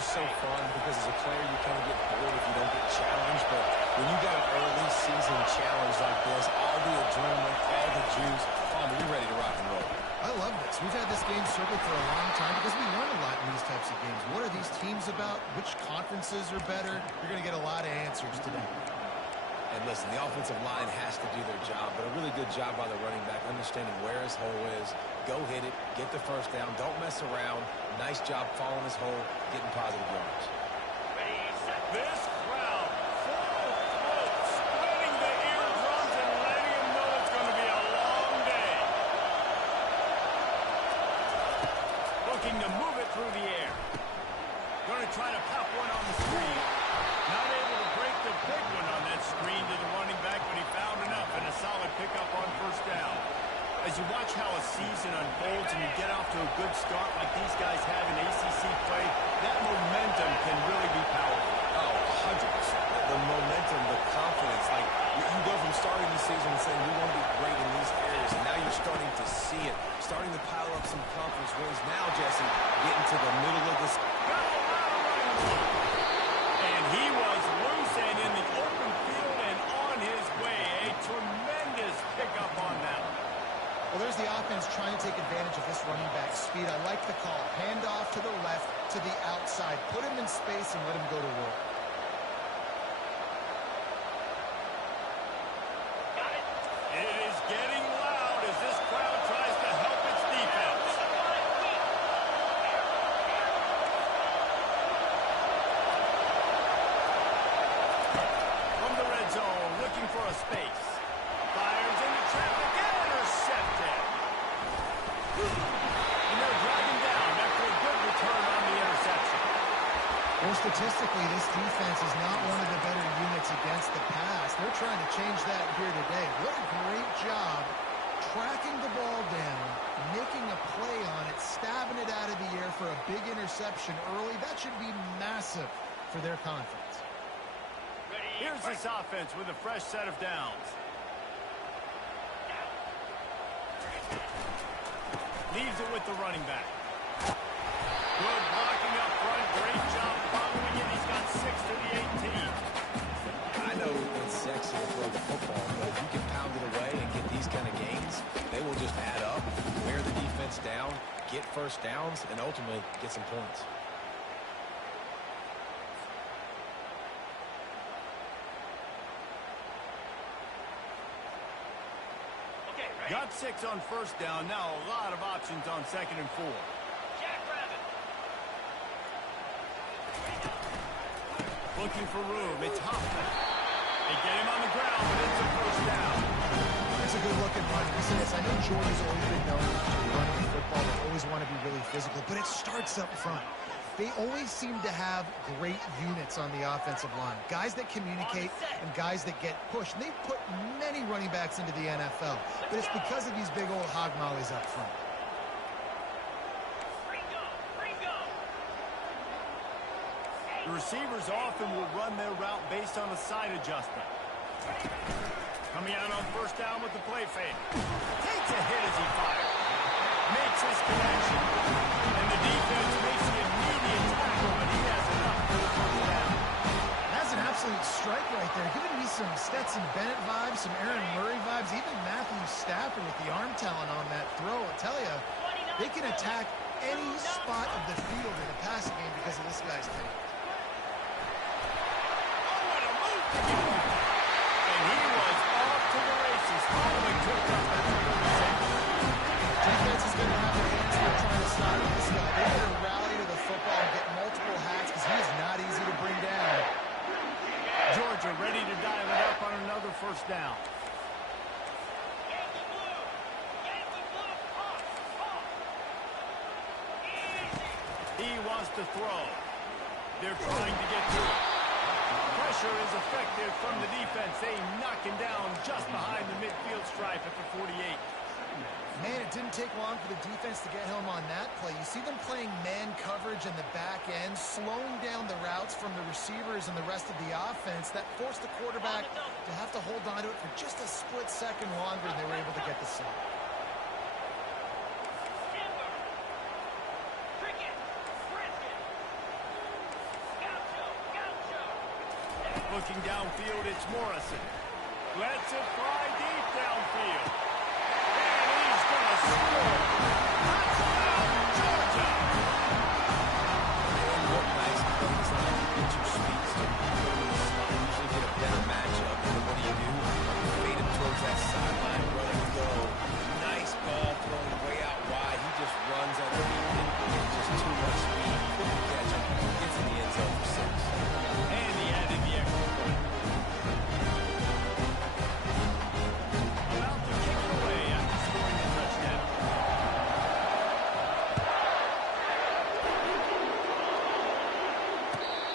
are so fun because as a player you kind of get bored if you don't get challenged, but when you got an early season challenge like this, all the adrenaline, all the juice, you're ready to rock and roll. I love this. We've had this game circled for a long time because we learn a lot in these types of games. What are these teams about? Which conferences are better? You're going to get a lot of answers today. And listen, the offensive line has to do their job, but a really good job by the running back, understanding where his hole is. Go hit it, get the first down, don't mess around. Nice job following his hole, getting positive yards. This crowd full of throats, splitting the eardrums and letting him know it's going to be a long day. Looking to move it through the air. Going to try to pop one on the screen. Not able to break the big one on that screen to the running back, but he found enough and a solid pickup on first down. As you watch how a season unfolds and you get off to a good start like these guys have in ACC play, that momentum can really be powerful. Oh, 100%. The momentum, the confidence. Like, you go from starting the season and saying we want to be great in these areas, and now you're starting to see it, starting to pile up some conference wins. Now, Jesse, getting to the middle of this. And he was loose and in the open field and on his way. A tremendous pickup on that one. Well, there's the offense trying to take advantage of this running back speed. I like the call. Hand off to the left, to the outside. Put him in space and let him go to work. It is getting loud as this crowd tries to help its defense. From the red zone, looking for a space. Fires into traffic and intercepted. And they're driving down after a good return on the interception. Well, statistically, this defense is not one of the better units against the pass. They're trying to change that here today. What a great job tracking the ball down, making a play on it, stabbing it out of the air for a big interception early. That should be massive for their confidence. Here's this offense with a fresh set of downs. Leaves it with the running back. Good blocking up front. Great job following it. He's got 6 to the 18. I know it's sexy to throw the football, but if you can pound it away and get these kind of gains, they will just add up, wear the defense down, get first downs, and ultimately get some points. Got 6 on first down. Now a lot of options on 2nd and 4. Looking for room. It's Hoffman. They get him on the ground, but it's a first down. It's a good-looking run. Listen, I know Georgia's always been known to running the football. They always want to be really physical, but it starts up front. They always seem to have great units on the offensive line. Guys that communicate and guys that get pushed. And they've put many running backs into the NFL, but it's because of these big old hog mollies up front. The receivers often will run their route based on a side adjustment. Coming out on first down with the play fake. Takes a hit as he fires. Makes his connection. And the defense makes the immediate tackle, but he has enough for the first down. That's an absolute strike right there. Giving me some Stetson Bennett vibes, some Aaron Murray vibes, even Matthew Stafford with the arm talent on that throw. I'll tell you, they can attack any spot of the field in a passing game because of this guy's talent. And he was off to the races following two Defense is going to have their hands full trying to stop this guy. They better rally to the football and get multiple hats because he is not easy to bring down. Georgia ready to dial it up on another first down. He wants to throw. They're trying to get to it. Pressure is effective from the defense. They knock him down just behind the midfield stripe at the 48. Man, it didn't take long for the defense to get home on that play. You see them playing man coverage in the back end, slowing down the routes from the receivers and the rest of the offense. That forced the quarterback to have to hold on to it for just a split second longer, and they were able to get the sack. Looking downfield, it's Morrison. Lets it fly deep downfield. And he's going to score. Touchdown, Georgia! And what nice plays on the pitcher speeds to put him in the slot. Usually get a better matchup. But what do? Fade him towards that sideline, ready to go. Nice ball thrown way out wide. He just runs underneath it. It's just too much speed. Couldn't catch him. Gets in the end zone for 6. And he added the extra point. About to kick it away after scoring the touchdown.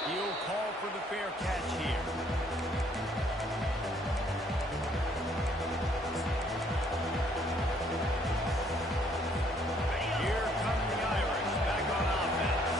He'll call for the fair catch here. Here come the Irish back on offense.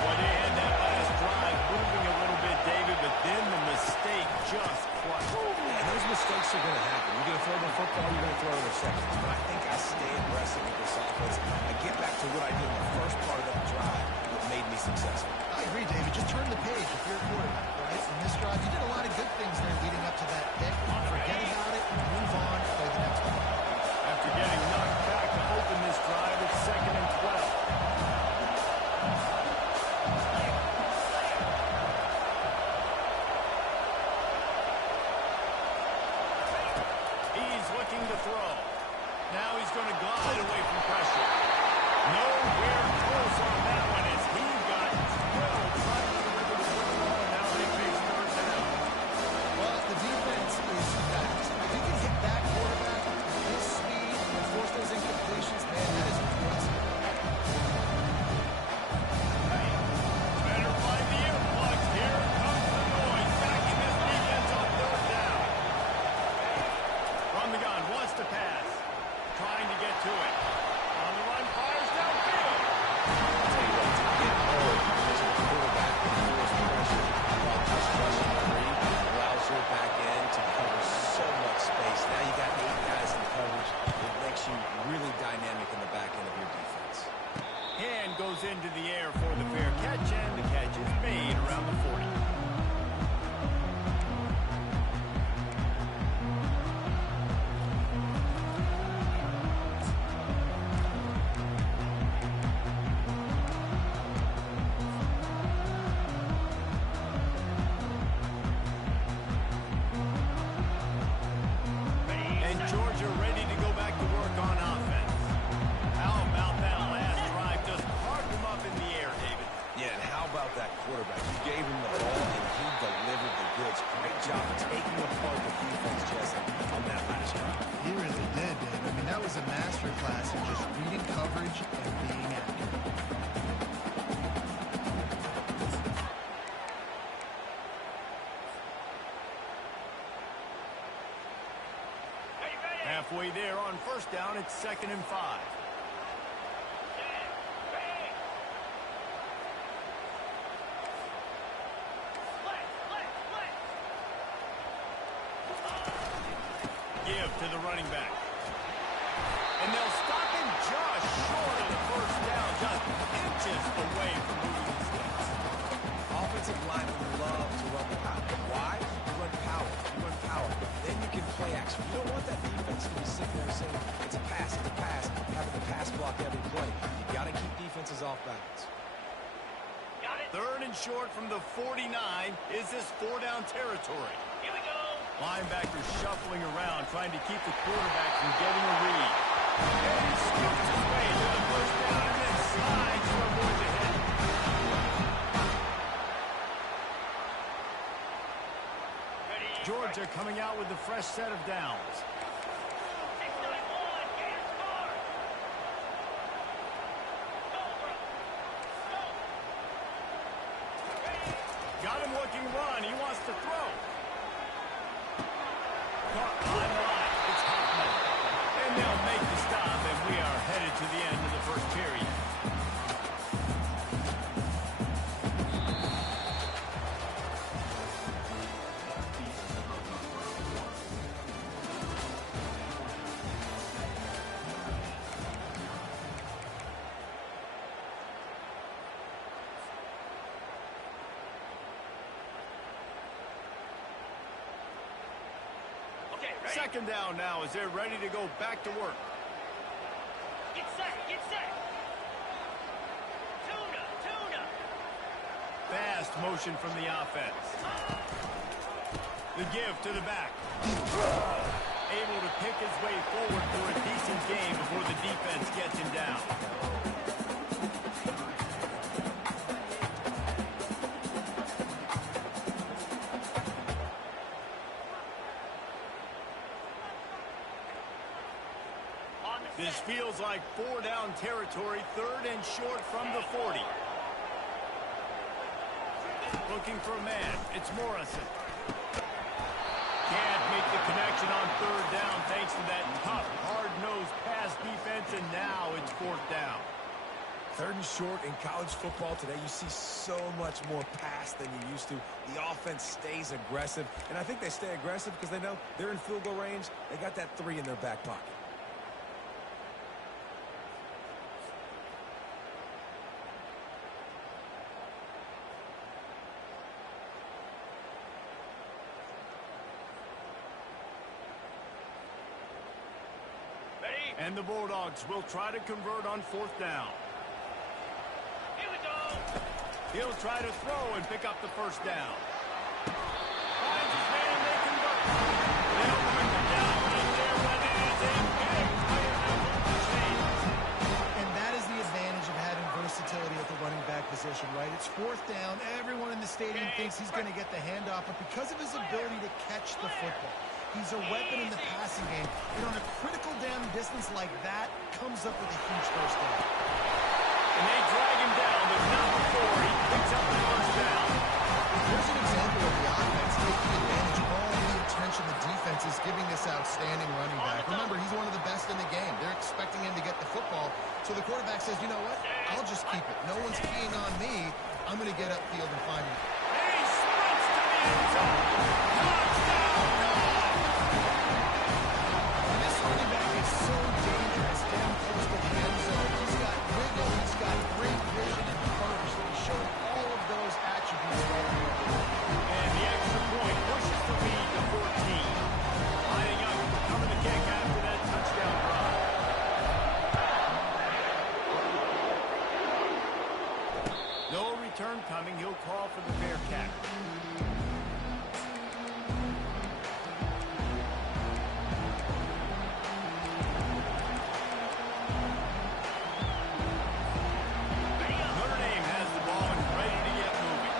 Well, they had that last drive moving a little bit, David, but then the mistake just crushed. And those mistakes are going to happen. You're going to throw the football, you're going to throw interceptions. But I think I stay aggressive with this offense. I get back to what I did in the first part of that drive that made me successful. I agree, David. Just turn the page if you're a quarterback, right? In this drive, you did a lot of good things there leading up to that pick. Forget about it, move on, play the next one. After getting knocked back to open this drive, it's 2nd and 12. He's looking to throw. Now he's going to glide away from pressure. Nowhere close on that one as he got drilled trying to deliver the football, and now they face 3rd down. Well, the defense is fast. If you can hit that quarterback with his speed and force those incompletions, man, that is impressive. Better find the earplugs. Here comes the noise. Backing this defense on 3rd down. From the gun, wants to pass. Trying to get to it. On the run, fires downfield. I'll tell you what, to get home as a quarterback and force pressure while just rushing free allows your back end to cover so much space. Now you got 8 guys in coverage. It makes you really dynamic in the back end of your defense. Hand goes into the air for the fair catch, and the catch is made around the 40. And Georgia ready to go back to work on offense. How about that last drive? Just parked him up in the air, David. Yeah, and how about that quarterback? You gave him the ball, and he delivered the goods. Great job taking apart the defense, Jesse, on that last drive. He really did, Dave. I mean, that was a masterclass in just reading coverage and being accurate. Halfway there on 1st down, it's 2nd and 5. Give to the running back. And they'll stop him just short of the 1st down, just inches away from moving the sticks. Offensive linemen love to run the power. Why? You run power. You run power. Then you can play action. You don't want that defense to be sitting there saying, it's a pass, having to pass block every play. You got to keep defenses off balance. 3rd and short from the 49. Is this 4-down territory? Here we go. Linebacker shuffling around, trying to keep the quarterback from getting a read. And he scoops his way to the 1st down and then slides to avoid the hit. Georgia coming out with a fresh set of downs. Got him looking run. He wants to throw. Caught behind the line. It's Hoffman. And they'll make the stop, and we are headed to the end of the 1st period. Second down now as they're ready to go back to work. Get set, get set. Tuna. Fast motion from the offense. The give to the back. Able to pick his way forward for a decent game before the defense gets him down. This feels like 4-down territory, 3rd and short from the 40. Looking for a man. It's Morrison. Can't make the connection on 3rd down thanks to that tough, hard-nosed pass defense, and now it's 4th down. 3rd and short in college football today, you see so much more pass than you used to. The offense stays aggressive, and I think they stay aggressive because they know they're in field goal range. They got that 3 in their back pocket. And the Bulldogs will try to convert on 4th down. Here we go. He'll try to throw and pick up the 1st down. Finds his man, they convert. They'll mark him down right there when it is a big play that will change. And that is the advantage of having versatility at the running back position, right? It's 4th down. Everyone in the stadium thinks he's going to get the handoff, but because of his ability to catch the football, he's a weapon in the passing game. And on a critical down distance like that, comes up with a huge 1st down. And they drag him down, but not before he picks up the 1st down. Here's an example of the offense taking advantage of all the attention the defense is giving this outstanding running back. Remember, he's one of the best in the game. They're expecting him to get the football. So the quarterback says, you know what? I'll just keep it. No one's keying on me. I'm going to get upfield and find him. And he sprints to the end zone. Touchdown, This running back is so dangerous down close to the end zone. He's got wiggle, he's got great vision and courage. He showed all of those attributes right here. And the extra point pushes the lead to 14. Lining up, coming the kick after that touchdown run. No return coming. He'll call for the Bearcat. Notre Dame has the ball and ready to get moving.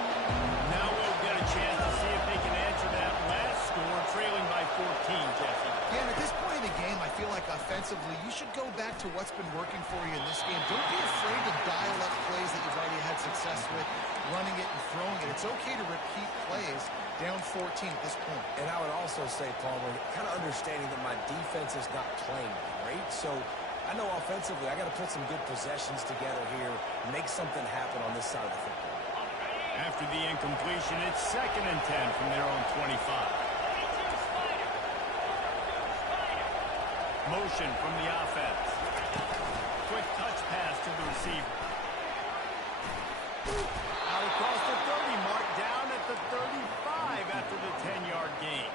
Now we'll get a chance to see if they can answer that last score, trailing by 14, Jesse. Yeah, and at this point in the game, I feel like offensively, you should go back to what's been working for you in this game. Don't be afraid to dial up plays that you've already had success with, running it and throwing it. It's okay to repeat plays down 14 at this point. And I would also say, Palmer, kind of understanding that my defense is not playing great, so I know offensively I got to put some good possessions together here, make something happen on this side of the football. After the incompletion, it's 2nd and 10 from their own 25. Motion from the offense. Quick touch pass to the receiver. Out across the 30 mark, down at the 35 after the 10-yard gain.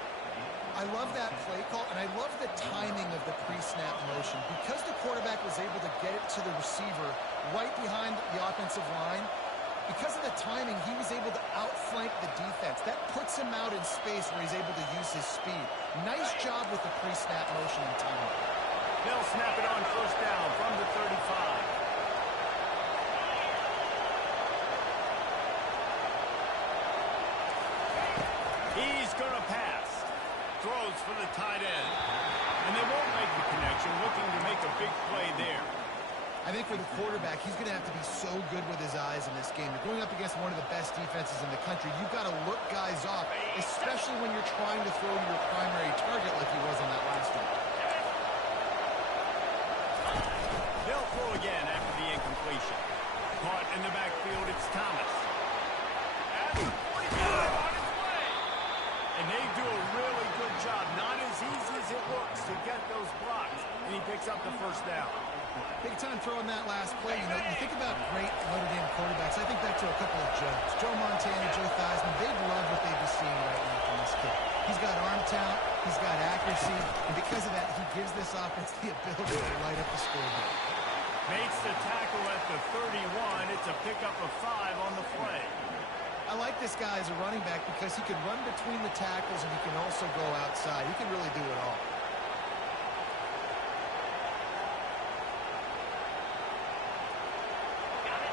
I love that play call, and I love the timing of the pre-snap motion. Because the quarterback was able to get it to the receiver right behind the offensive line, because of the timing, he was able to outflank the defense. That puts him out in space where he's able to use his speed. Nice job with the pre-snap motion and timing. They'll snap it on 1st down from the 35. He's going to pass. Throws for the tight end. And they won't make the connection, looking to make a big play there. I think for the quarterback, he's going to have to be so good with his eyes in this game. You're going up against one of the best defenses in the country. You've got to look guys off, especially when you're trying to throw to your primary target like he was on that last one. They'll throw again after the incompletion. Caught in the backfield, it's Thomas. At the 45 on his way. And they do a really good job. Not as easy as it looks to get those blocks. And he picks up the 1st down. Big time throwing that last play. You know, you think about great Notre Dame quarterbacks. I think back to a couple of Joes. Joe Montana, Joe Theismann. They've loved what they've been seeing right now from this kid. He's got arm talent. He's got accuracy. this offense the ability to light up the scoreboard. Makes the tackle at the 31. It's a pickup of 5 on the play. I like this guy as a running back because he can run between the tackles and he can also go outside. He can really do it all.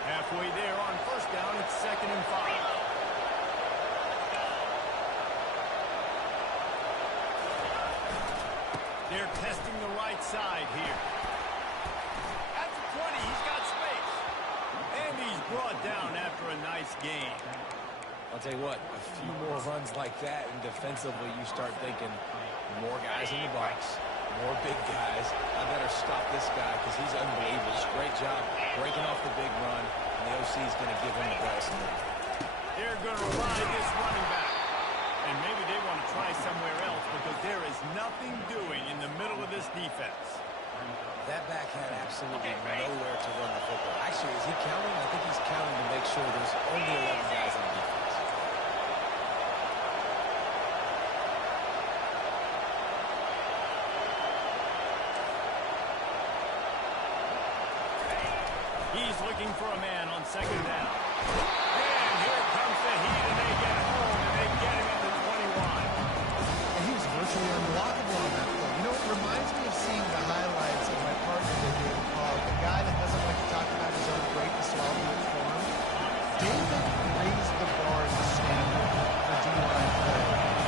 Halfway there on first down, it's 2nd and 5. They're testing the right side here. At the 20, he's got space. And he's brought down after a nice gain. I'll tell you what, a few more runs like that, and defensively you start thinking more guys in the box, more big guys. I better stop this guy because he's unbelievable. Great job breaking off the big run, and the OC is going to give him the best. They're going to ride this running back. And maybe they want to try somewhere else because there is nothing doing in the middle of this defense. That back had absolutely nowhere to run the football. Actually, is he counting? I think he's counting to make sure there's only 11 guys on defense. He's looking for a man on 2nd down. And here comes the heat, and they get home, and they get him at the 21. And he was virtually unblockable on that play. You know, it reminds me of seeing the highlights of my partner, David Hogg, the guy that doesn't like to talk about his own greatness, so I'll do it for him. David raised the bar as a standard for D-line play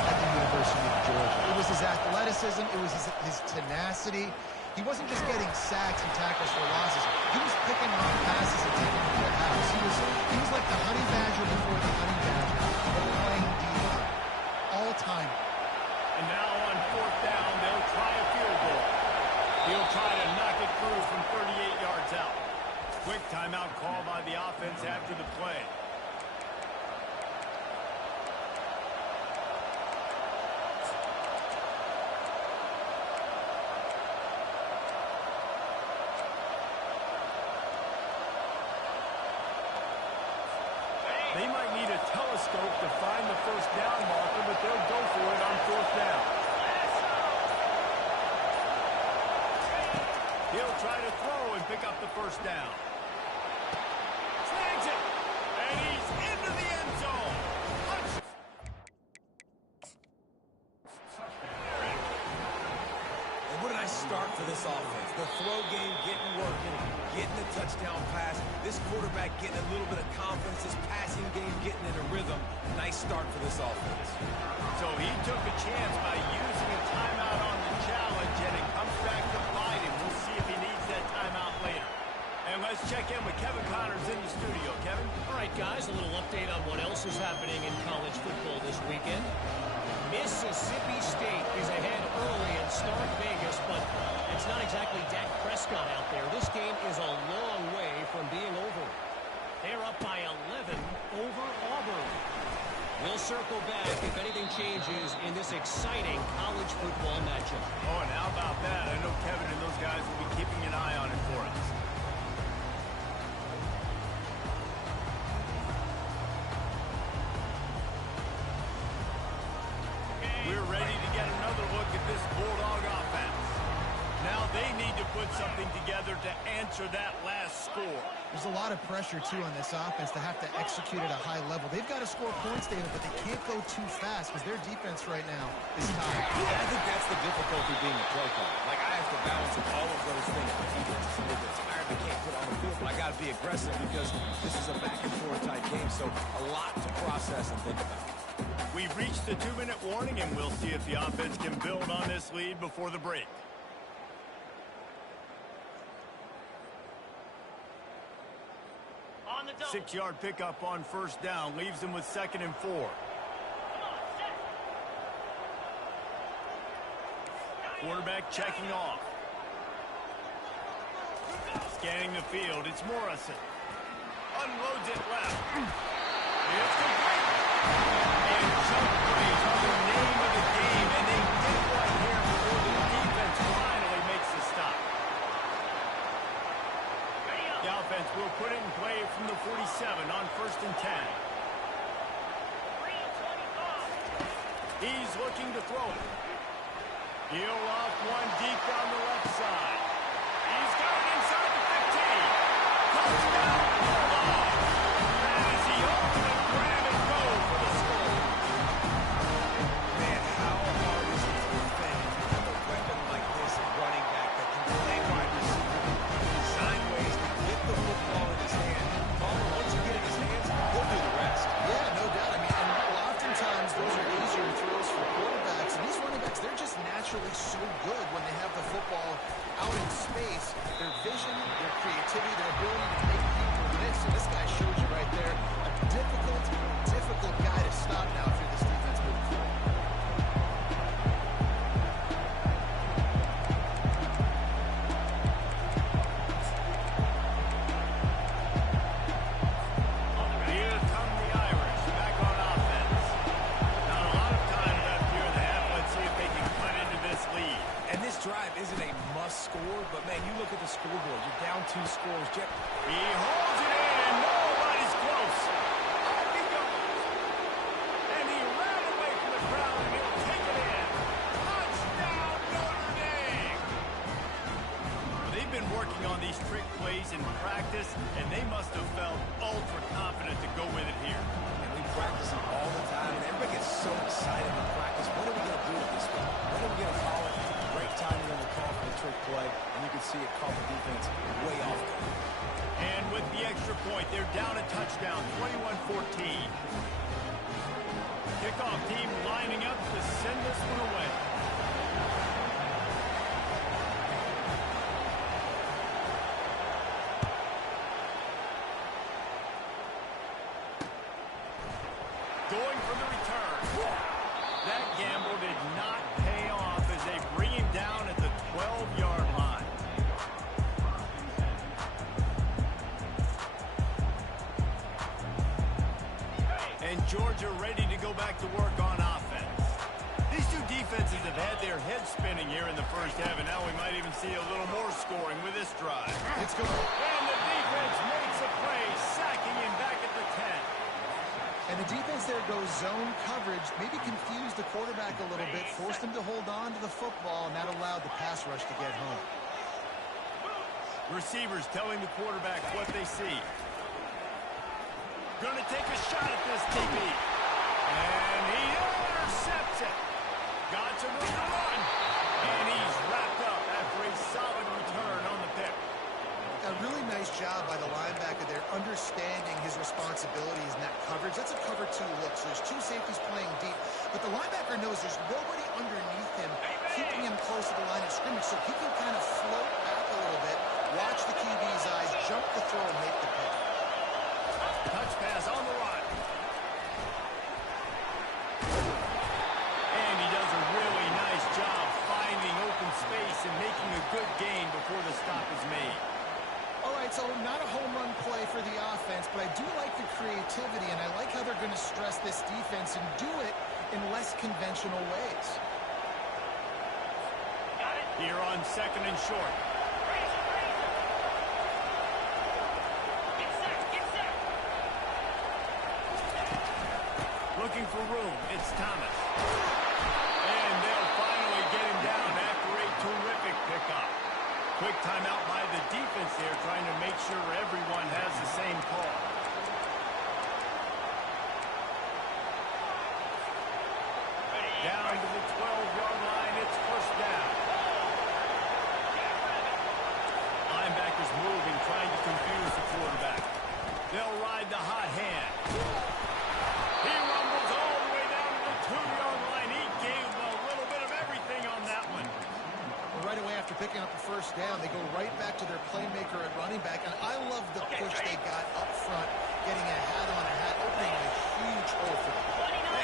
at the University of Georgia. It was his athleticism. It was his tenacity. He wasn't just getting sacks and tackles for losses. He was picking off passes and taking them to the house. He was like the honey badger before the honey badger, but playing D-line. All time. And now on 4th down, they'll try a field goal. He'll try to knock it through from 38 yards out. Quick timeout call by the offense after the play. They might need a telescope to find the first down marker, but they'll go for it on 4th down. He'll try to throw and pick up the first down. Snags it, and he's into the end zone. And what did I start for this offense? The throw game getting working, getting the touchdown pass. This quarterback getting a little bit of confidence. This passing game getting in a rhythm. Nice start for this offense. So he took a chance by using a timeout on the challenge, and it comes back to bite him. We'll see if he needs that timeout later. And let's check in with Kevin Connors in the studio. Kevin? All right, guys, a little update on what else is happening in college football this weekend. Mississippi State is ahead early in Stark Vegas, but it's not exactly Dak Prescott out there. This game is a long way from being over. They're up by 11 over Auburn. We'll circle back if anything changes in this exciting college football matchup. Oh, and how about that? I know Kevin and those guys will be keeping an eye on it for us. We're ready to get another look at this Bulldog offense. Now they need to put something together to answer that last score. There's a lot of pressure, too, on this offense to have to execute at a high level. They've got to score points, David, but they can't go too fast because their defense right now is tied. Yeah, I think that's the difficulty being a play caller. Like, I have to balance all of those things. The defense is a little bit tired. They can't put on the field, but I got to be aggressive because this is a back-and-forth type game, so a lot to process and think about. We've reached the 2-minute warning, and we'll see if the offense can build on this lead before the break. On the double. 6-yard pickup on first down leaves them with 2nd and 4. Come on, set. Quarterback checking off. Scanning the field, it's Morrison. Unloads it left. It's complete. And jump plays are the name of the game, and they get right here before the defense finally makes the stop. Ready up. The offense will put it in play from the 47 on 1st and 10. 3:25. He's looking to throw it. He'll loft one deep down the left side. He's got it inside the 15. Touchdown, Bulldogs. That is the ultimate grab and go for the score. Man, how hard is it to defend if you have a weapon like this at running back that can play wide receiver, design ways to get the football in his hand. Palmer, once you get it in his hands, he'll do the rest. Yeah, no doubt. I mean, and oftentimes those are easier throws for quarterbacks. And these running backs, they're just naturally so good when they have the football out in space. Their vision, their creativity, their ability to make people miss. And this guy showed you right there a difficult guy to stop now if you're this defense moving forward. Here come the Irish back on offense. Not a lot of time left here in the half. Let's see if they can cut into this lead. And this drive isn't a must score, but man, you look at the scoreboard. You're down 2 scores. He holds it in, and nobody's close. Up he goes. And he ran away from the crowd, and he'll take it in. Touchdown, Notre Dame. They've been working on these trick plays in practice, and they must have felt ultra confident to go with it here. And we practice them all the time, and everybody gets so excited in practice. What are we going to do with this one? When are we going to call it? Great timing on the call for the trick play, and you can see it caught the defense way off guard. And with the extra point, they're down a touchdown, 21-14. Kickoff team lining up to send this one away. Going for the return. That gamble did not pay off as they bring him down at the 12-yard line. And Georgia ready to go back to work on offense. These two defenses have had their heads spinning here in the first half, and now we might even see a little more scoring with this drive. Let's go. And the defense makes a play, sacking him back at the 10. And the defense there goes zone coverage, maybe confused the quarterback a little bit, forced him to hold on to the football, and that allowed the pass rush to get home. Receivers telling the quarterback what they see. Going to take a shot at this DB. And he intercepts it. Got some room to run. And he's wrapped up after a solid return on the pick. A really nice job by the linebacker there, understanding his responsibilities in that coverage. That's a cover 2 look, so there's 2 safeties playing deep. But the linebacker knows there's nobody underneath him, keeping him close to the line of scrimmage, so he can kind of float back a little bit, watch the QB's eyes, jump the throw, and make the pick. Touch pass on the run. And he does a really nice job finding open space and making a good gain before the stop is made. All right, so not a home run play for the offense, but I do like the creativity, and I like how they're going to stress this defense and do it in less conventional ways. Here on 2nd and short. Looking for room. It's Thomas. And they'll finally get him down after a terrific pickup. Quick timeout by the defense there, trying to make sure everyone has the same call. Down to the 12-yard line, it's first down. Linebackers moving, trying to confuse the quarterback. They'll ride the hot hand. He rumbles all the way down to the 2-yard line. He gave a little bit of everything on that one. Right away after picking up the first down, they go right back to their playmaker at running back. And I love the push they got up front, getting a hat on a hat, opening a huge hole for them.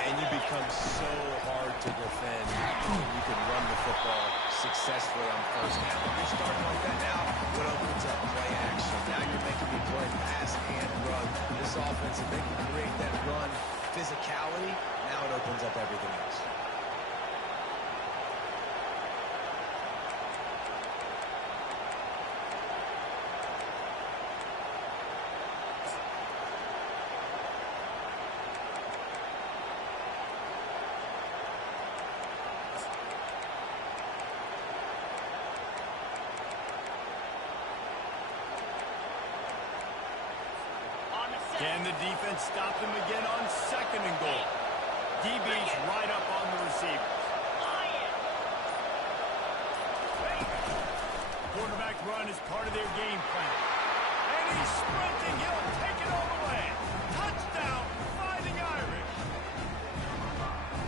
And you become so hard to defend when you can run the football successfully on first down. If you're starting like that now, what opens up play action? Now you're making me play pass and run. This offense, if they can create that run physicality, now it opens up everything else. the defense stopped him again on 2nd and goal. DB's right up on the receivers. Quarterback run is part of their game plan. And he's sprinting. He'll take it all the way. Touchdown, Fighting Irish.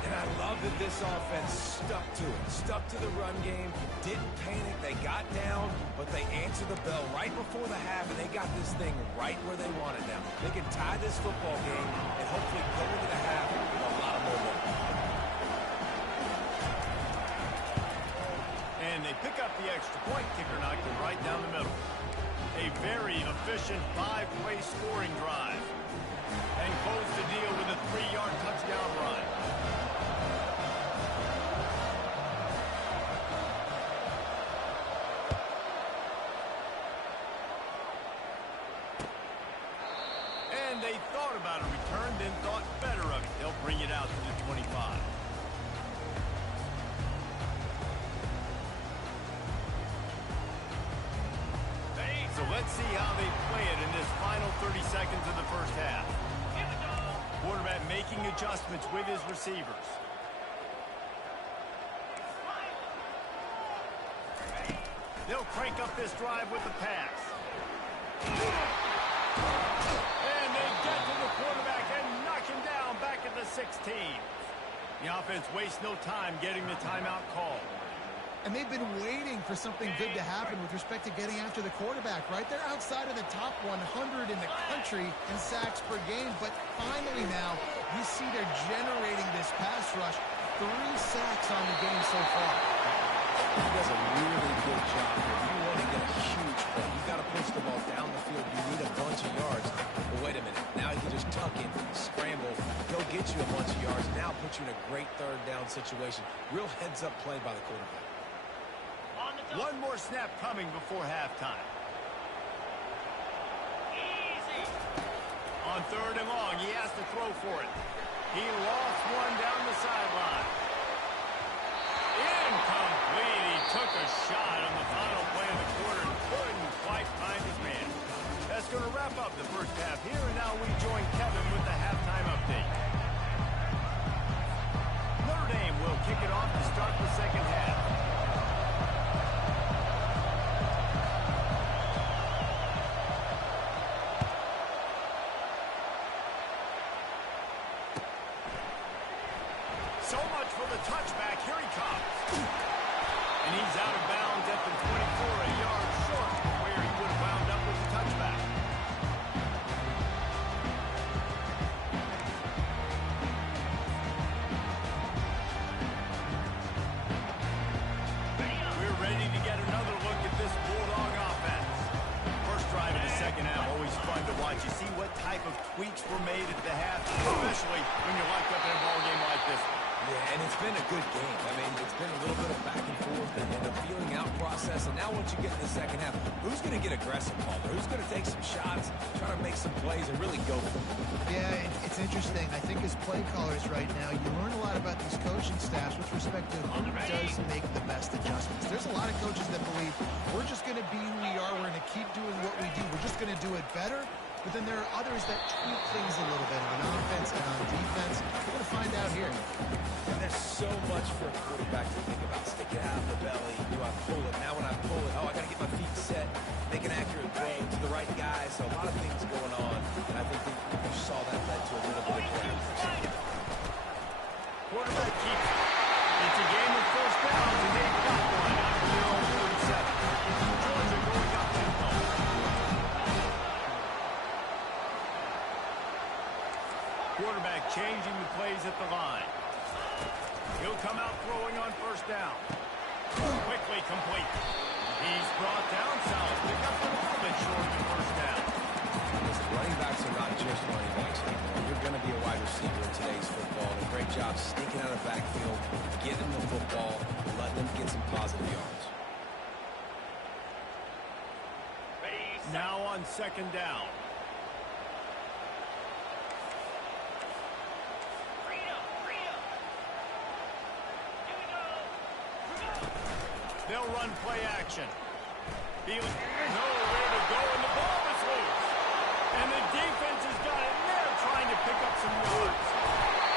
And I love that this offense stuck to it. Stuck to the run game. Didn't panic. They got down, but they answered the bell right before the half, and they got this thing right where they want it now. They can tie this football game and hopefully go into the half with a lot of momentum. And they pick up the extra point. Kicker knocked it right down the middle. A very efficient 5-way scoring drive. And close the deal with a 3-yard touchdown run. And they thought about a return, then thought better of it. They'll bring it out to the 25. So let's see how they play it in this final 30 seconds of the first half. Quarterback making adjustments with his receivers. They'll crank up this drive with the pass. And they get to the quarterback and knock him down back at the 16. The offense wastes no time getting the timeout call. And they've been waiting for something good to happen with respect to getting after the quarterback, right? They're outside of the top 100 in the country in sacks per game, but finally now you see they're generating this pass rush. 3 sacks on the game so far. He does a really good job here. You want to get a huge play. You got to push the ball down the field. You need a bunch of yards. But wait a minute. Now he can just tuck in, scramble, go get you a bunch of yards. Now put you in a great 3rd down situation. Real heads-up play by the quarterback. One more snap coming before halftime. Easy. On 3rd and long, he has to throw for it. He lost one down the sideline. Incomplete. He took a shot on the final play of the quarter and couldn't quite find his man. That's going to wrap up the first half here, and now we join Kevin with the halftime update. Notre Dame will kick it off to start the second half. So much for the touchback. Here he comes. And he's out of bounds at the 24, a yard short of where he would have wound up with the touchback. We're ready to get another look at this Bulldog offense. First drive of the second half, always fun to watch. You see what type of tweaks were made at the half, especially when you're locked up in a ball game like this. Yeah, and it's been a good game. I mean, it's been a little bit of back and forth and a feeling out process. And now once you get in the second half, who's going to get aggressive, Palmer? Who's going to take some shots, try to make some plays, and really go for it? Yeah, it's interesting. I think as play callers right now, you learn a lot about these coaching staffs with respect to who does make the best adjustments. There's a lot of coaches that believe we're just going to be who we are. We're going to keep doing what we do. We're just going to do it better. But then there are others that tweak things a little bit on offense and on defense. We're going to find out here. And there's so much for a quarterback to think about. Stick it out of the belly. Do I pull it? Now when I pull it, I got to get my feet set. Make an accurate throw to the right guy. So a lot of things going on. And I think you saw that led to a little bit of play. Quarterback keeps it. It's a game of first downs, and they've got one out of their own 37. Georgia going up tempo. Quarterback changing the plays at the line. He'll come out throwing on first down. Quickly complete. He's brought down. Solid pickup a little bit short of the first down. Listen, running backs are not just running backs anymore. You're going to be a wide receiver in today's football. And a great job sneaking out of the backfield, getting the football, and letting them get some positive yards. Now on second down. They'll run play action. Feeling nowhere to go, and the ball is loose. And the defense has got it nailed. to pick up some yards.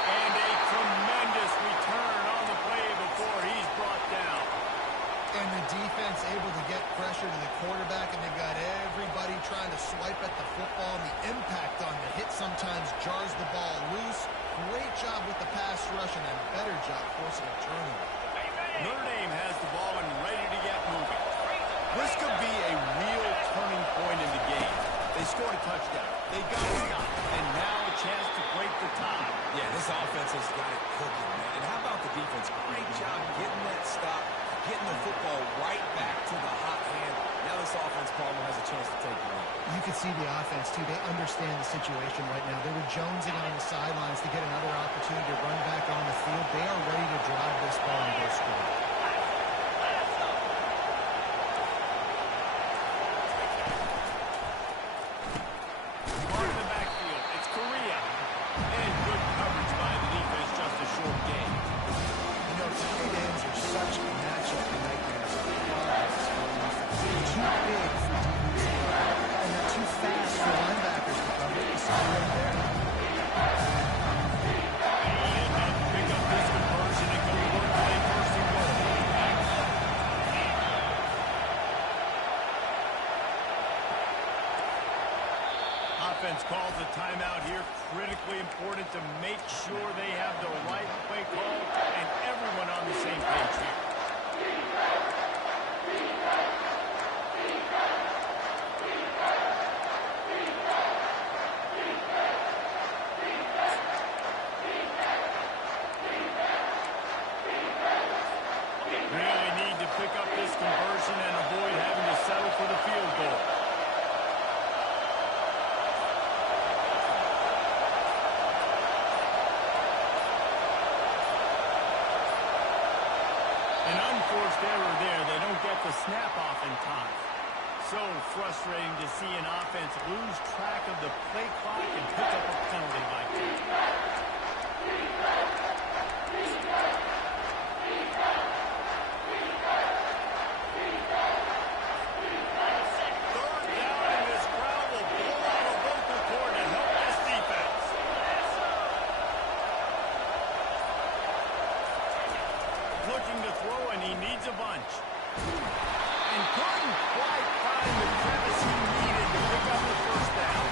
And a tremendous return on the play before he's brought down. And the defense able to get pressure to the quarterback, and they've got everybody trying to swipe at the football. And the impact on the hit sometimes jars the ball loose. Great job with the pass rush and a better job forcing a turnover. Notre Dame has the ball and ready to get moving. This could be a real turning point in the game. They scored a touchdown. They got a stop. And now a chance to break the tie. Yeah, this offense has got it cooking, man. And how about the defense? Great job getting that stop, getting the football right back to the hot hand. Now this offense, Palmer, has a chance to take the lead. You can see the offense, too. They understand the situation right now. They were jonesing on the sidelines to get another opportunity to run back on the field. They are ready to drive this ball and go score. On the backfield, it's Correa. And good coverage by the defense, just a short gain. You know, tight ends are such a matchup nightmare. They're too big for DBs to cover, and they're too fast for linebackers to cover. You saw it right there. And had to pick up this conversion and go to work on a first and goal. Offense calls a timeout here. Critically important to make sure they have the right play call and everyone on the same page here. Really need to pick up this conversion and avoid having to settle for the field goal. An unforced error there. They don't get the snap off in time. So frustrating to see an offense lose track of the play clock and pick up a penalty like that. Third down, and this crowd will blow out a vocal cord to help this defense. Looking to throw, and he needs a bunch. And couldn't quite find the crevice he needed to pick up the first down.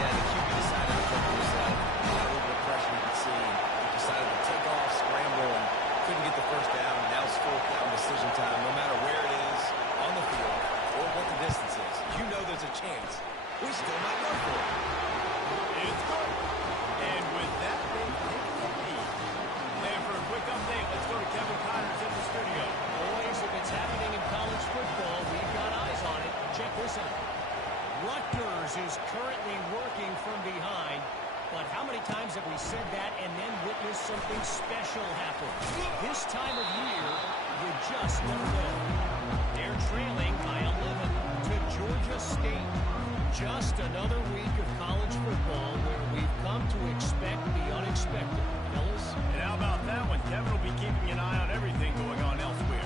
Yeah, the QB decided to cover himself. Got a little bit of pressure, you can see. He decided to take off, scramble, and couldn't get the first down. Now it's fourth down decision time. No matter where it is on the field or what the distance is, you know there's a chance. We still might go for it. It's good. And with that, they take the lead. And for a quick update, let's go to Kevin Connors in the studio. Boys, if it's happening in college football, we've got eyes on it. Check this out. Rutgers is currently working from behind, but how many times have we said that and then witnessed something special happen? This time of year, you just never know. They're trailing by 11 to Georgia State. Just another week of college football where we've come to expect the unexpected. Fellas? And how about that one? Kevin will be keeping an eye on everything going on elsewhere.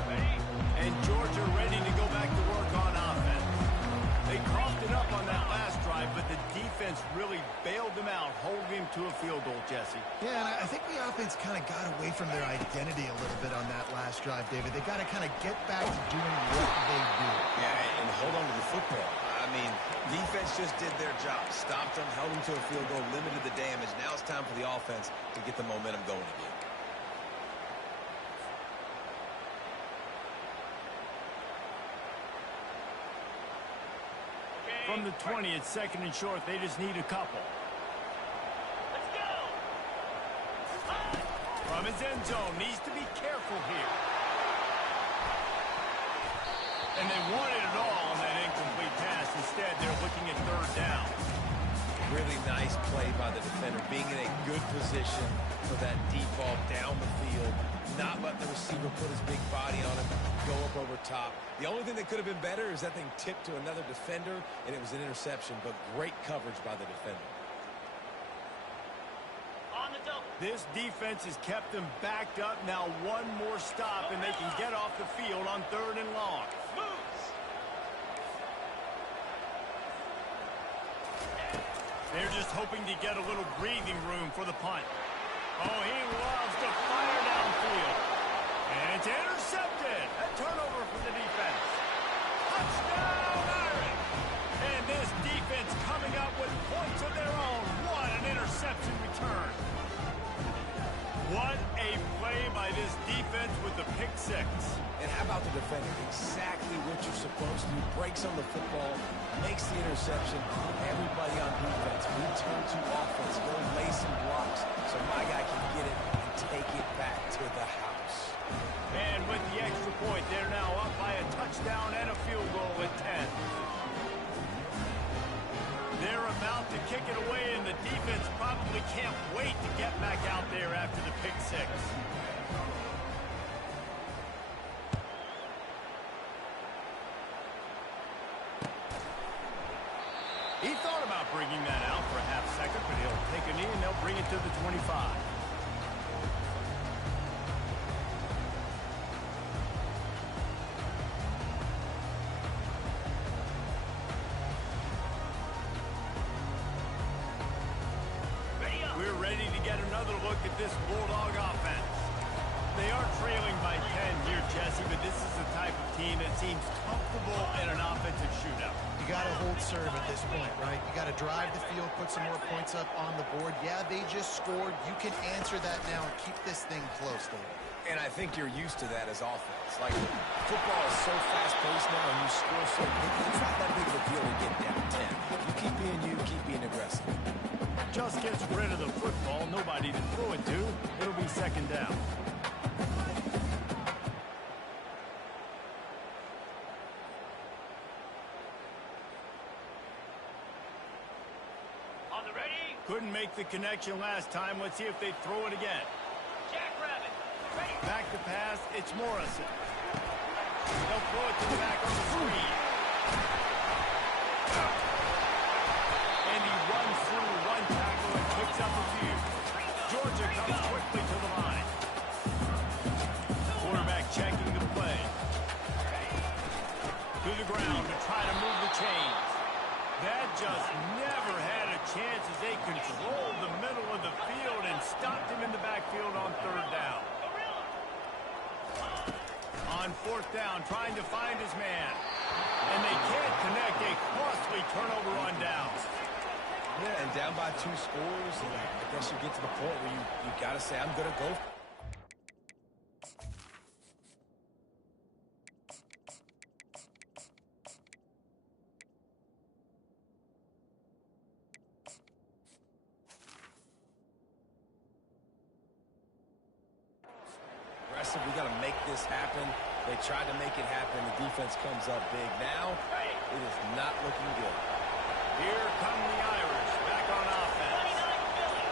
And Georgia ready to go back to work on offense. They coughed it up on that last drive, but the defense really bailed them out, holding him to a field goal, Jesse. Yeah, and I think the offense kind of got away from their identity a little bit on that last drive, David. They got to kind of get back to doing what they do. Yeah, and hold on to the football. I mean, defense just did their job. Stopped them, held them to a field goal, limited the damage. Now it's time for the offense to get the momentum going again. From the 20, it's second and short. They just need a couple. Let's go. From his end zone, needs to be careful here. And they wanted it all on that incomplete pass. Instead, they're looking at third down. Really nice play by the defender, being in a good position for that deep ball down the field, not letting the receiver put his big body on him, go up over top. The only thing that could have been better is that thing tipped to another defender, and it was an interception, but great coverage by the defender. On the double. This defense has kept them backed up. Now one more stop, and they can get off the field on third and long. Moves. They're just hoping to get a little breathing room for the punt. Oh, he loves to fire downfield. And it's intercepted. A turnover from the defense. Touchdown, Irish! And this defense coming up with points of their own. What an interception return. What a play by this defense with the pick six. And how about the defender? Exactly what you're supposed to do. Breaks on the football, makes the interception. Everybody on defense, return to offense. Go lay some blocks so my guy can get it and take it back to the house. And with the extra point, they're now up by a touchdown and a field goal at 10. They're about to kick it away, and the defense probably can't wait to get back out there after the pick six. He thought about bringing that out for a half second, but he'll take a knee and they'll bring it to the 25. We're ready to get another look at this Bulldog offense. They are trailing by 10 here, Jesse, but this is the type of team that seems comfortable in an offensive shootout. You got to hold serve at this point, right? You got to drive the field, put some more points up on the board. Yeah, they just scored. You can answer that now and keep this thing close, though. And I think you're used to that as offense. Like, football is so fast-paced now and you score so quickly. It's not that big of a deal to get down 10. You keep being you, keep being aggressive. Just gets rid of the football, nobody to throw it to. It'll be second down. On the ready. Couldn't make the connection last time. Let's see if they throw it again. Jackrabbit. Ready. Back to pass, it's Morrison. They'll throw it to the back on the screen. And he runs through one tackle and picks up a few. Georgia comes quickly to the line. Quarterback checking the play. To the ground to try to move the chains. That just never had a chance as they controlled the middle of the field and stopped him in the backfield on third down. On fourth down, trying to find his man. And they can't connect. A costly turnover on downs. Yeah, and down by 2 scores, and I guess you get to the point where you got to say, I'm going to go. Aggressive, we got to make this happen. They tried to make it happen. The defense comes up big. Now, it is not looking good. Here come the Irish, back on offense.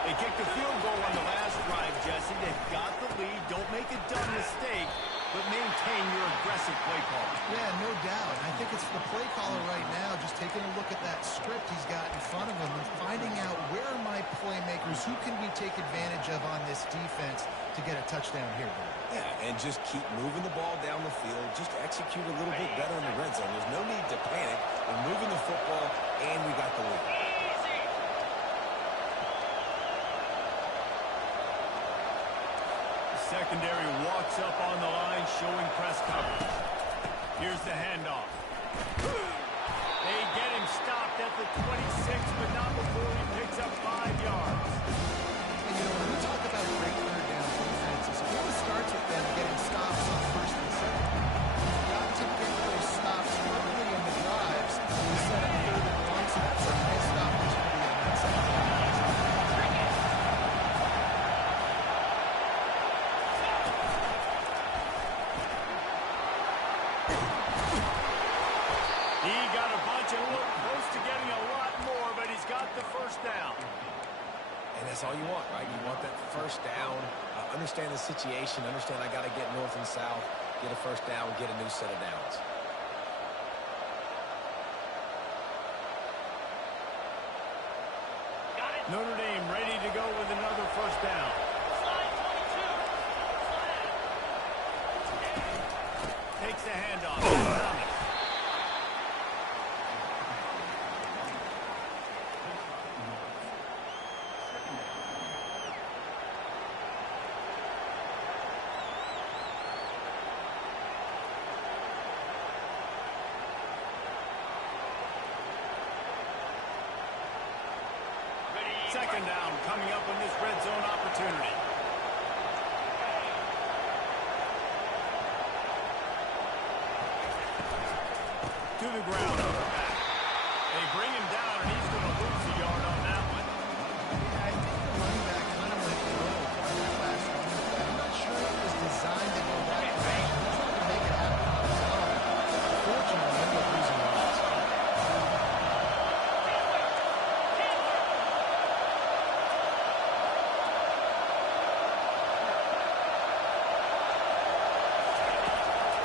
They kicked the field goal on the last drive, Jesse. They've got the lead. Don't make a dumb mistake, but maintain your aggressive play call. Yeah, no doubt. I think it's the play caller right now just taking a look at that script he's got in front of him and finding out where are my playmakers, who can we take advantage of on this defense to get a touchdown here, Bill. Yeah, and just keep moving the ball down the field. Just execute a little bit better in the red zone. There's no need to panic. We're moving the football, and we got the lead. The secondary walks up on the line, showing press coverage. Here's the handoff. They get him stopped at the 26, but not before he picks up 5 yards. And, when we talk about great third down defenses, it really starts with them getting stops on first and second. You've got to get those stops early in the drives to set up third and long, so that's a nice opportunity on that side. He got a bunch and looked close to getting a lot more, but he's got the first down. And that's all you want, right? You want that first down. Understand the situation. Understand I got to get north and south, get a first down, get a new set of downs. Notre Dame ready to go with another first down. Slide 22. Takes the handoff. second down coming up on this red zone opportunity. To the ground on the back. They bring him down, and he's going to lose a yard on that one. Yeah, I think the running back kind of went rogue on that last one. I'm not sure it was designed to go that way. He tried to make it happen on his own. Unfortunately, he ended up losing yards.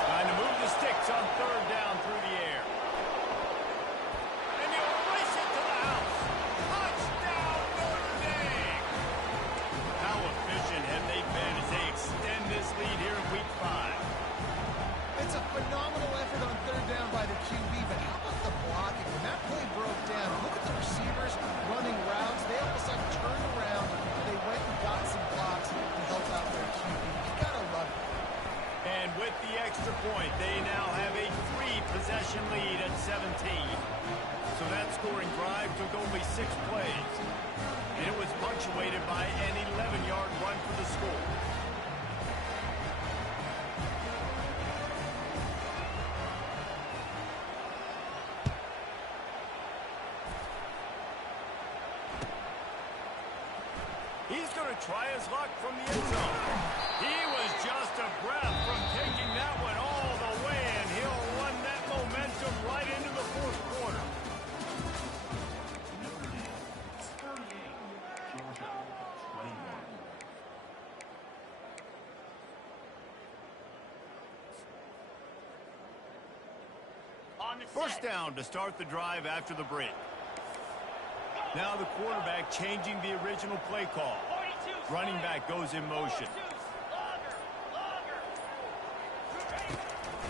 Trying to move the sticks on third down through the air. And he'll race it to the house. Touchdown, Notre Dame! How efficient have they been as they extend this lead here in Week 5? It's a phenomenal effort on third down by the QB, but how about the blocking? When that play broke down, look at the receivers running routes. They all of a sudden turned around, and they went and got some blocks to help out their QB. You gotta love it. And with the extra point, they now have a 3-possession lead at 17. So that scoring drive took only 6 plays. And it was punctuated by an 11-yard run for the score. He's going to try his luck from the end zone. He was just a breath from taking that one all the way, and he'll run that momentum right into the fourth quarter. First down to start the drive after the break. Now the quarterback changing the original play call. Running back goes in motion.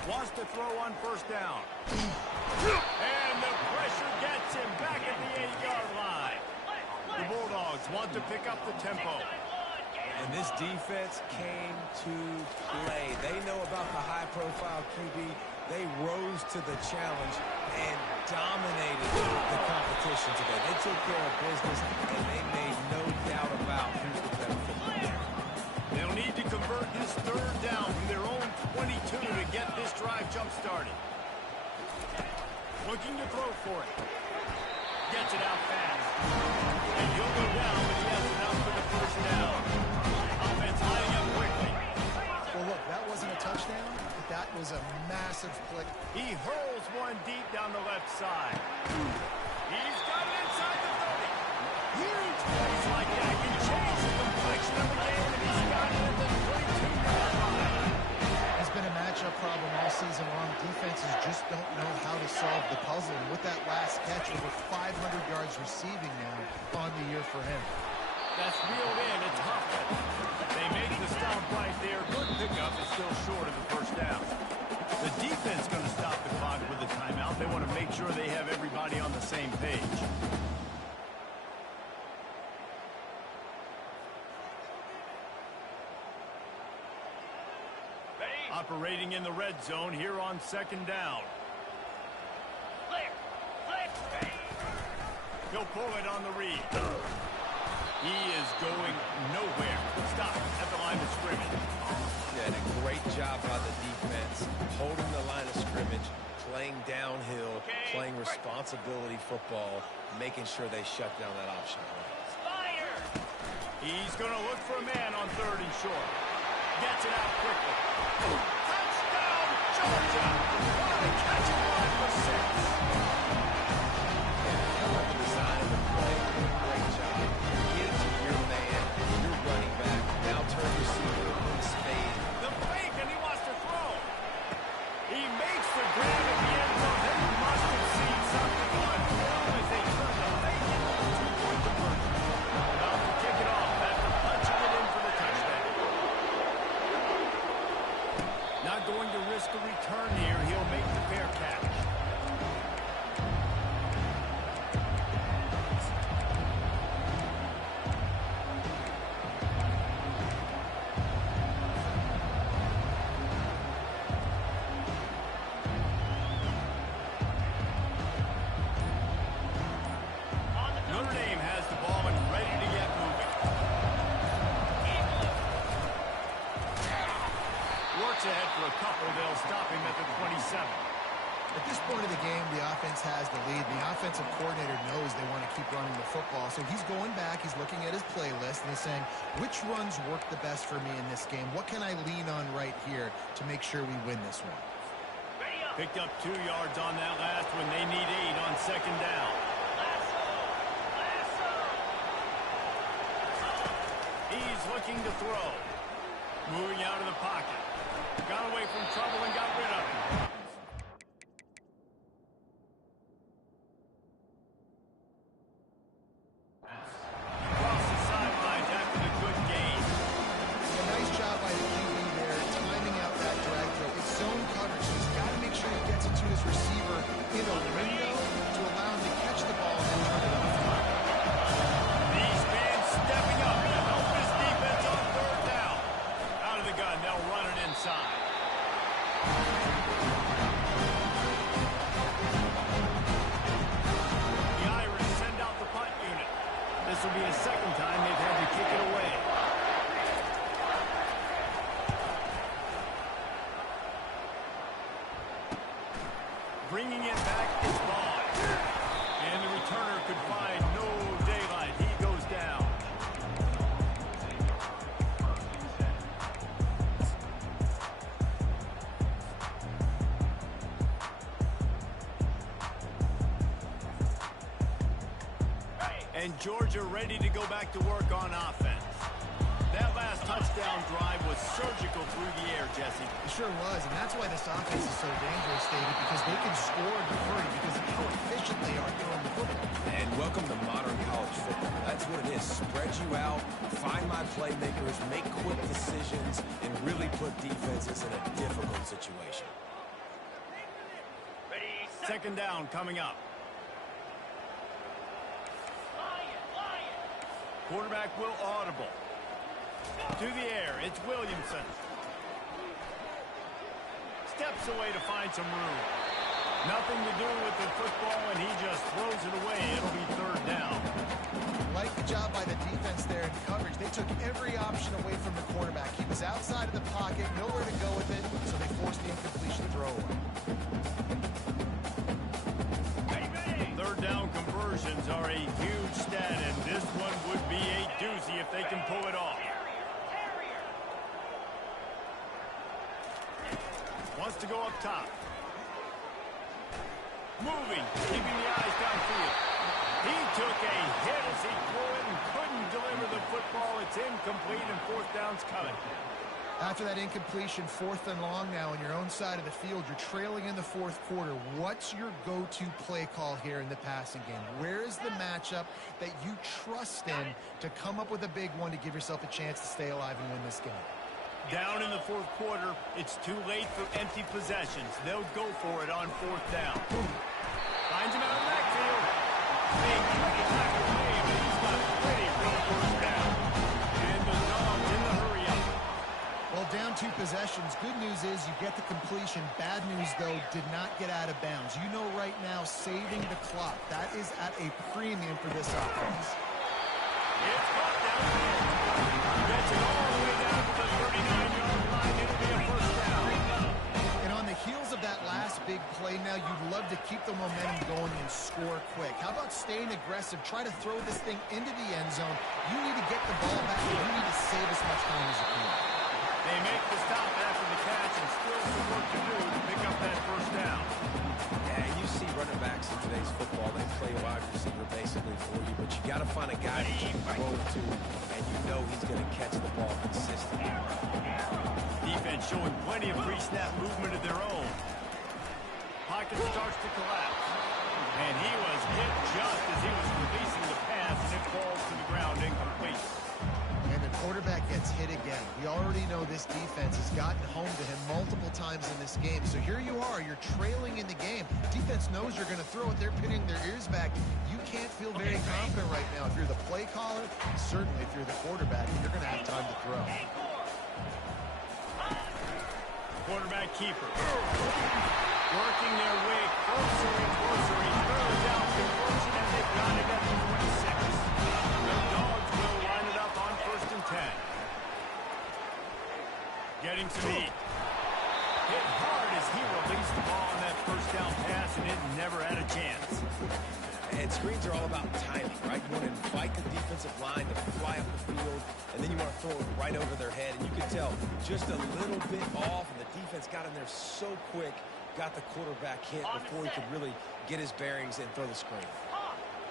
Wants to throw on first down. And the pressure gets him back at the 8-yard line. The Bulldogs want to pick up the tempo. And this defense came to play. They know about the high-profile QB. They rose to the challenge and dominated the competition today. They took care of business, and they made no doubt about who's the better football player. They'll need to convert this third down from their own 22 to get this drive jump-started. Looking to throw for it. Gets it out fast. And he'll go down, but he has enough for the first down. Offense lining up quickly. Well, look, that wasn't a touchdown, but that was a massive click. He hurls one deep down the left side. He's got it inside the 30. Huge plays like that can change the complexion of the game, and he's got it at the 32-yard line. It's been a matchup problem all season long. Defenses just don't know how to solve the puzzle. And with that last catch, over 500 yards receiving now on the year for him. That's reeled in. It's Huffman. They make the stop right there. Good pickup is still short of the first down. The defense going to stop the clock with a timeout. They want to make sure they have everybody on the same page. Operating in the red zone here on second down. He'll pull it on the read. He is going nowhere. Stop at the line of scrimmage. Yeah, and a great job by the defense, holding the line of scrimmage, playing downhill, playing responsibility football, making sure they shut down that option play. He's going to look for a man on third and short. Gets it out quickly. Touchdown, Georgia! What a catch and run for 6. The design of the play, great job. Get it to your man, your running back, now turn receiver in spade. The fake, and he wants to throw. He makes the grab at the end zone. They must have seen something on film as they turn the fake into a 2-point conversion. Now to kick it off after punching it in for the touchdown. Not going to risk a return here. He'll make the fair catch. Notre Dame has the ball and ready to ahead for a couple. They'll stop him at the 27. At this point of the game, the offense has the lead. The offensive coordinator knows they want to keep running the football. So he's going back, he's looking at his playlist, and he's saying, which runs work the best for me in this game? What can I lean on right here to make sure we win this one? Picked up 2 yards on that last one. They need 8 on second down. He's looking to throw. Moving out of the pocket. Got away from trouble and got rid of him. Across the sidelines after the good gain. A nice job by the QB there, timing out that drag throw. It's zone coverage. He's got to make sure he gets it to his receiver in a window to allow him to catch the ball and then turn it off. These fans stepping up to help his defense on third down. Out of the gun, they'll run it inside. The Irish send out the punt unit. This will be the second time they've had to kick it away. Bringing it back is Vaughn. And the returner could find no daylight. He goes down. And Georgia ready to go back to work on offense. That last touchdown drive was surgical through the air, Jesse. It sure was, and that's why this offense is so dangerous, David, because they can score in a hurry because of how efficient they are throwing the football. And welcome to modern college football. That's what it is. Spread you out, find my playmakers, make quick decisions, and really put defenses in a difficult situation. Ready, Second down coming up. Quarterback will audible. To the air, it's Williamson. Steps away to find some room. Nothing to do with the football, and he just throws it away. It'll be third down. Like the job by the defense there in coverage. They took every option away from the quarterback. He was outside of the pocket, nowhere to go with it, so they forced the incompletion throwaway. Third down conversions are a huge stat, and this one would be a doozy if they can pull it off. Wants to go up top. Moving, keeping the eyes downfield. He took a hit as he threw it and couldn't deliver the football. It's incomplete, and fourth down's coming. After that incompletion, 4th and long now on your own side of the field, you're trailing in the fourth quarter. What's your go-to play call here in the passing game? Where is the matchup that you trust in to come up with a big one to give yourself a chance to stay alive and win this game? Down in the fourth quarter, it's too late for empty possessions. They'll go for it on fourth down. Finds him out of the backfield. Big tackle made, but he's got plenty for the first down. And the Dogs in the hurry up. Well, down 2 possessions. Good news is you get the completion. Bad news, though, did not get out of bounds. You know right now, saving the clock. That is at a premium for this offense. It's caught down there. Gets it all the way down to the 39-yard line. It'll be a first down. And on the heels of that last big play now, you'd love to keep the momentum going and score quick. How about staying aggressive? Try to throw this thing into the end zone. You need to get the ball back, and you need to save as much time as you can. They make the stop after the catch and still some work to do to pick up that first down. Yeah, you see running backs in today's football, they play wide receiver basically for you, but you got to find a guy that you can throw it to, and you know he's going to catch the ball consistently. Defense showing plenty of pre-snap movement of their own. Pocket starts to collapse. And he was hit just as he was releasing the pass, and it falls to the ground incomplete. And the quarterback gets hit again. We already know this defense has gotten home to him multiple times in this game. So here you are, you're trailing in the game. Defense knows you're going to throw it. They're pinning their ears back. You can't feel very confident right now. If you're the play caller, certainly if you're the quarterback, you're going to have time to throw. Quarterback keeper. Working their way closer and closer. He throws out conversion, and they've got it at the 26. The Dogs will line it up on 1st and 10. Getting some heat. Hit hard as he released the ball on that first down pass, and it never had a chance. And screens are all about timing, right? You want to invite the defensive line to fly up the field, and then you want to throw it right over their head. And you can tell just a little bit off, and the defense got in there so quick, got the quarterback hit before he could really get his bearings and throw the screen.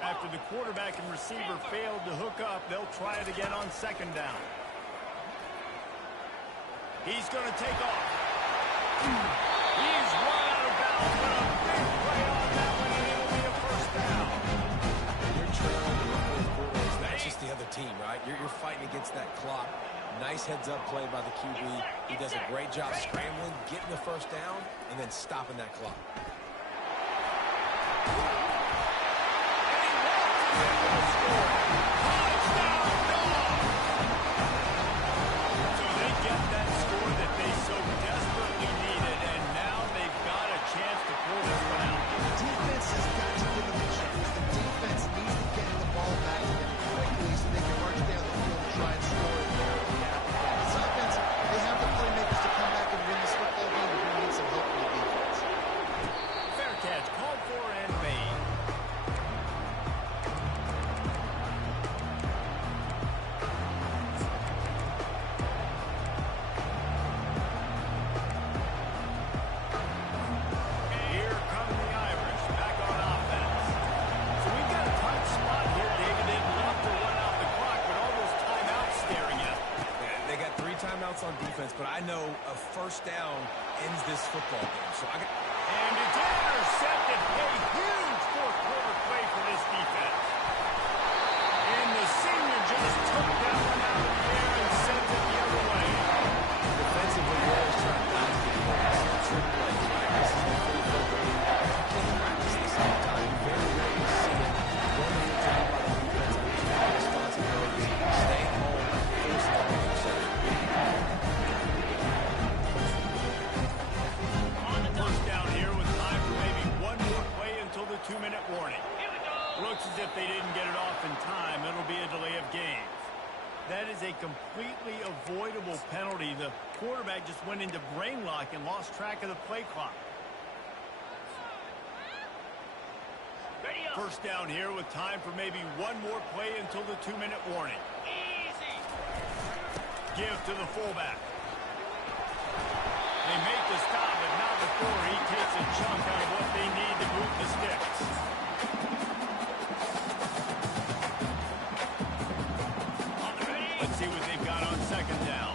After the quarterback and receiver failed to hook up, they'll try it again on second down. He's going to take off. He's run out of bounds, but a big play on that one, and it'll be a first down. You're trailing in the fourth quarter. That's just the other team, right? You're fighting against that clock. Nice heads-up play by the QB. He does a great job scrambling, getting the first down, and then stopping that clock. On defense, but I know a first down ends this football game. So and it's intercepted. A huge fourth quarter play for this defense. And the senior just took that one out of the air and sent it the other way. Defensively, you're always trying to dodge the trick plays, right? This is the free throw game. You can't practice this all the time. You very rarely see it. One good job by the defense. I mean, your responsibility is stay home, force the interception. First down here with time for maybe one more play until the 2-minute warning. Looks as if they didn't get it off in time. It'll be a delay of game. That is a completely avoidable penalty. The quarterback just went into brain lock and lost track of the play clock. First down here with time for maybe one more play until the 2-minute warning. Easy. Give to the fullback. They make the stop, but not before he takes a chunk out of what they need to move the sticks. Let's see what they've got on second down.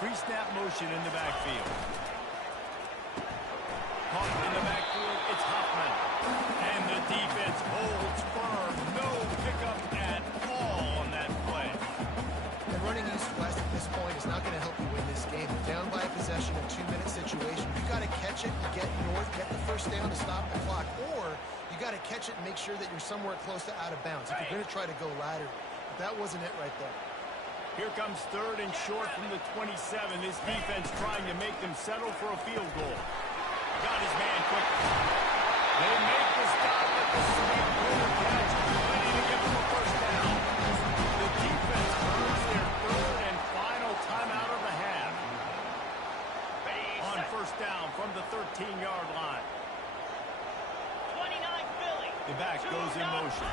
Pre-snap motion in the backfield. Caught in the backfield, it's Huffman. And the defense holds firm. No pickup at all on that play. And running east-west at this point is not going to help you win this game. You're down by a possession, a 2-minute situation. You got to catch it and get north, get the first down to stop the clock. Or you got to catch it and make sure that you're somewhere close to out of bounds. If you're going to try to go ladder, that wasn't it right there. Here comes third and short from the 27. This defense trying to make them settle for a field goal. Got his man quickly. They make the stop at the sweep corner catch, ready to give them a first down. The defense earns their third and final timeout of the half. On first down from the 13-yard line. 29 Philly. The back goes in motion.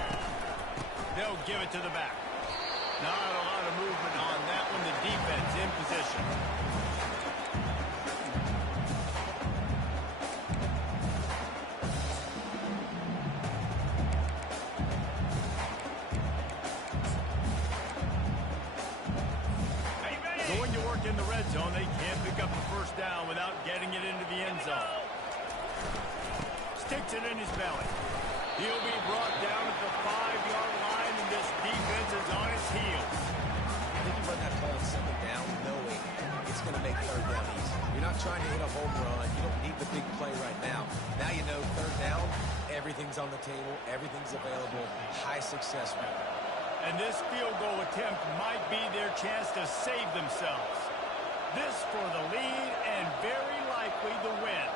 They'll give it to the back. Not a lot of movement on that one. The defense in position. Going to work in the red zone. They can't pick up the first down without getting it into the end zone. Sticks it in his belly. He'll be brought down at the 5-yard line, and this defense is on his heels. I think you run that ball second down knowing it's going to make third down easy. You're not trying to hit a home run. You don't need the big play right now. Now you know third down, everything's on the table, everything's available, high success rate. And this field goal attempt might be their chance to save themselves. This for the lead and very likely the win.